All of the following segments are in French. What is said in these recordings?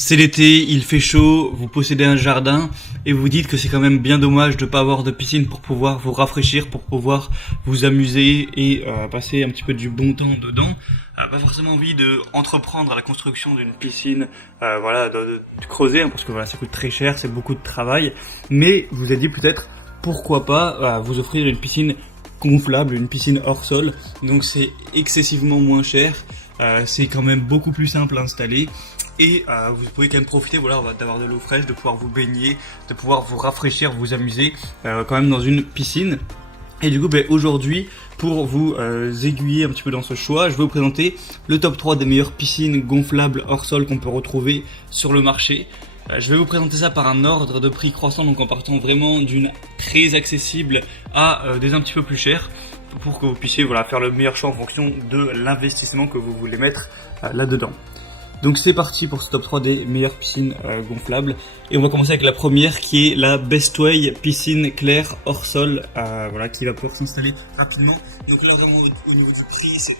C'est l'été, il fait chaud, vous possédez un jardin et vous vous dites que c'est quand même bien dommage de pas avoir de piscine pour pouvoir vous rafraîchir, pour pouvoir vous amuser et passer un petit peu du bon temps dedans. Pas forcément envie de entreprendre la construction d'une piscine, de creuser, parce que voilà, ça coûte très cher, c'est beaucoup de travail. Mais vous avez dit peut-être pourquoi pas vous offrir une piscine gonflable, une piscine hors sol. Donc c'est excessivement moins cher, c'est quand même beaucoup plus simple à installer. Et vous pouvez quand même profiter d'avoir de l'eau fraîche, de pouvoir vous baigner, de pouvoir vous rafraîchir, vous amuser quand même dans une piscine. Et du coup, aujourd'hui, pour vous aiguiller un petit peu dans ce choix, je vais vous présenter le top 3 des meilleures piscines gonflables hors sol qu'on peut retrouver sur le marché. Je vais vous présenter ça par un ordre de prix croissant, donc en partant vraiment d'une très accessible à des un petit peu plus chères, pour que vous puissiez faire le meilleur choix en fonction de l'investissement que vous voulez mettre là-dedans. Donc c'est parti pour ce top 3 des meilleures piscines gonflables. Et on va commencer avec la première qui est la Bestway piscine claire hors sol, qui va pouvoir s'installer rapidement. Donc là vraiment au niveau du prix c'est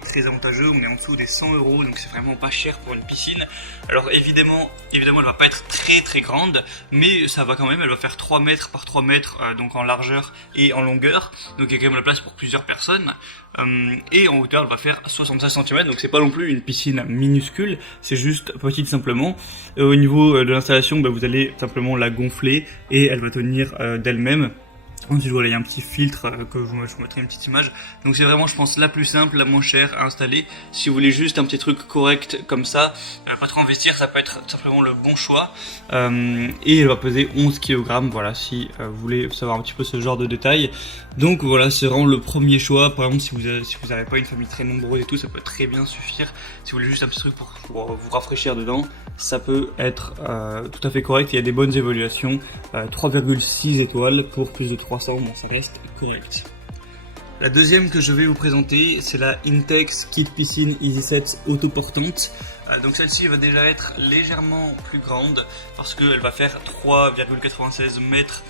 très avantageux, on est en dessous des 100 €, donc c'est vraiment pas cher pour une piscine. Alors évidemment elle va pas être très grande, mais ça va quand même, elle va faire 3 mètres par 3 mètres, donc en largeur et en longueur, donc il y a quand même la place pour plusieurs personnes. Et en hauteur elle va faire 76 cm, donc c'est pas non plus une piscine minuscule, c'est juste petite simplement. Au niveau de l'installation, vous allez simplement la gonfler et elle va tenir d'elle-même. Ensuite, il y a un petit filtre que je vous mettrai une petite image. Donc c'est vraiment, je pense, la plus simple, la moins chère à installer. Si vous voulez juste un petit truc correct comme ça, pas trop investir, ça peut être simplement le bon choix. Et elle va peser 11 kg, si vous voulez savoir un petit peu ce genre de détails. Donc voilà, c'est vraiment le premier choix. Par exemple, si vous n'avez pas une famille très nombreuse et tout, ça peut très bien suffire. Si vous voulez juste un petit truc pour vous rafraîchir dedans, ça peut être tout à fait correct. Il y a des bonnes évaluations, 3,6 étoiles pour plus de 300, bon ça reste correct. La deuxième que je vais vous présenter, c'est la Intex Kit Piscine EasySet autoportante. Donc celle-ci va déjà être légèrement plus grande parce qu'elle va faire 3,96 mètres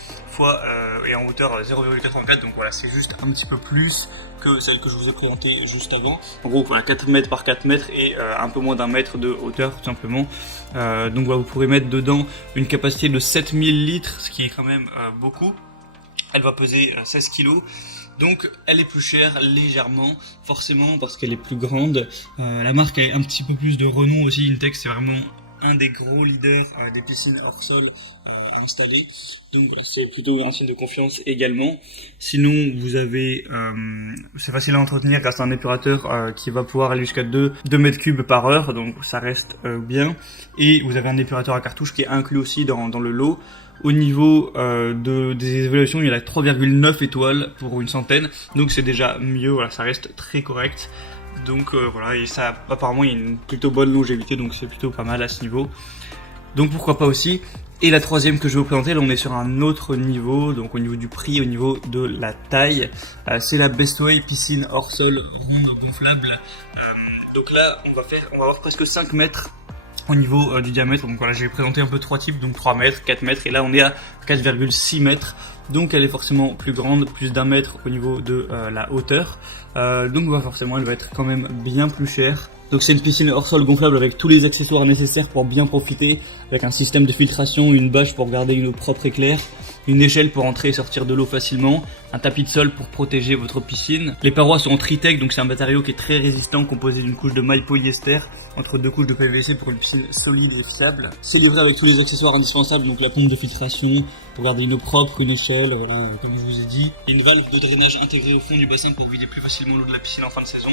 et en hauteur 0,84, donc voilà, c'est juste un petit peu plus que celle que je vous ai présentée juste avant. En gros, 4 mètres par 4 mètres et un peu moins d'un mètre de hauteur tout simplement. Donc voilà, vous pourrez mettre dedans une capacité de 7000 litres, ce qui est quand même beaucoup. Elle va peser 16 kg. Donc elle est plus chère légèrement, forcément parce qu'elle est plus grande. La marque a un petit peu plus de renom aussi. Intex, c'est vraiment un des gros leaders des piscines hors sol à installer. Donc c'est plutôt un signe de confiance également. Sinon vous avez, c'est facile à entretenir grâce à un épurateur qui va pouvoir aller jusqu'à 2 mètres cubes par heure, donc ça reste bien. Et vous avez un épurateur à cartouche qui est inclus aussi dans le lot. Au niveau des évaluations, il y a 3,9 étoiles pour une centaine, donc c'est déjà mieux, ça reste très correct. Donc et ça apparemment il y a une plutôt bonne longévité, donc c'est plutôt pas mal à ce niveau. Donc pourquoi pas aussi. Et la troisième que je vais vous présenter, là on est sur un autre niveau, donc au niveau du prix, au niveau de la taille, c'est la Bestway piscine hors sol ronde gonflable. Donc là on va avoir presque 5 mètres au niveau du diamètre. Donc voilà, j'ai présenté un peu 3 types, donc 3 mètres, 4 mètres, et là on est à 4,6 mètres. Donc elle est forcément plus grande, plus d'1 mètre au niveau de la hauteur. Donc forcément elle va être quand même bien plus chère. Donc c'est une piscine hors sol gonflable avec tous les accessoires nécessaires pour bien profiter, avec un système de filtration, une bâche pour garder une eau propre et claire, une échelle pour entrer et sortir de l'eau facilement, un tapis de sol pour protéger votre piscine. Les parois sont en Tritec, donc c'est un matériau qui est très résistant, composé d'une couche de maille polyester entre 2 couches de PVC pour une piscine solide et fiable. C'est livré avec tous les accessoires indispensables, donc la pompe de filtration pour garder une eau propre, une échelle, comme je vous ai dit. Il y a une valve de drainage intégrée au fond du bassin pour vider plus facilement l'eau de la piscine en fin de saison.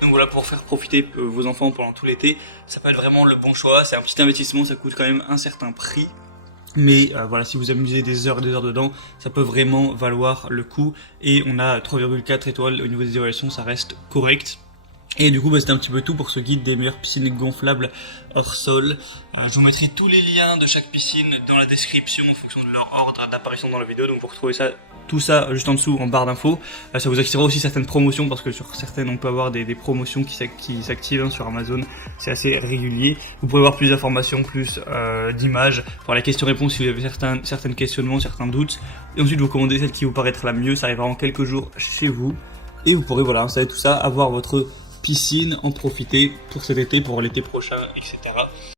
Donc voilà, pour faire profiter vos enfants pendant tout l'été, ça peut être vraiment le bon choix. C'est un petit investissement, ça coûte quand même un certain prix. Mais si vous amusez des heures et des heures dedans, ça peut vraiment valoir le coup. Et on a 3,4 étoiles au niveau des évaluations, ça reste correct. Et du coup, c'était un petit peu tout pour ce guide des meilleures piscines gonflables hors sol. Je vous mettrai tous les liens de chaque piscine dans la description en fonction de leur ordre d'apparition dans la vidéo. Donc vous retrouvez tout ça juste en dessous en barre d'infos. Ça vous activera aussi certaines promotions parce que sur certaines on peut avoir des promotions qui s'activent sur Amazon. C'est assez régulier. Vous pouvez avoir plus d'informations, plus d'images, voir la question-réponse si vous avez certains questionnements, certains doutes. Et ensuite vous commandez celle qui vous paraîtra la mieux. Ça arrivera en quelques jours chez vous. Et vous pourrez installer tout ça, avoir votre piscine, en profiter pour cet été, pour l'été prochain, etc.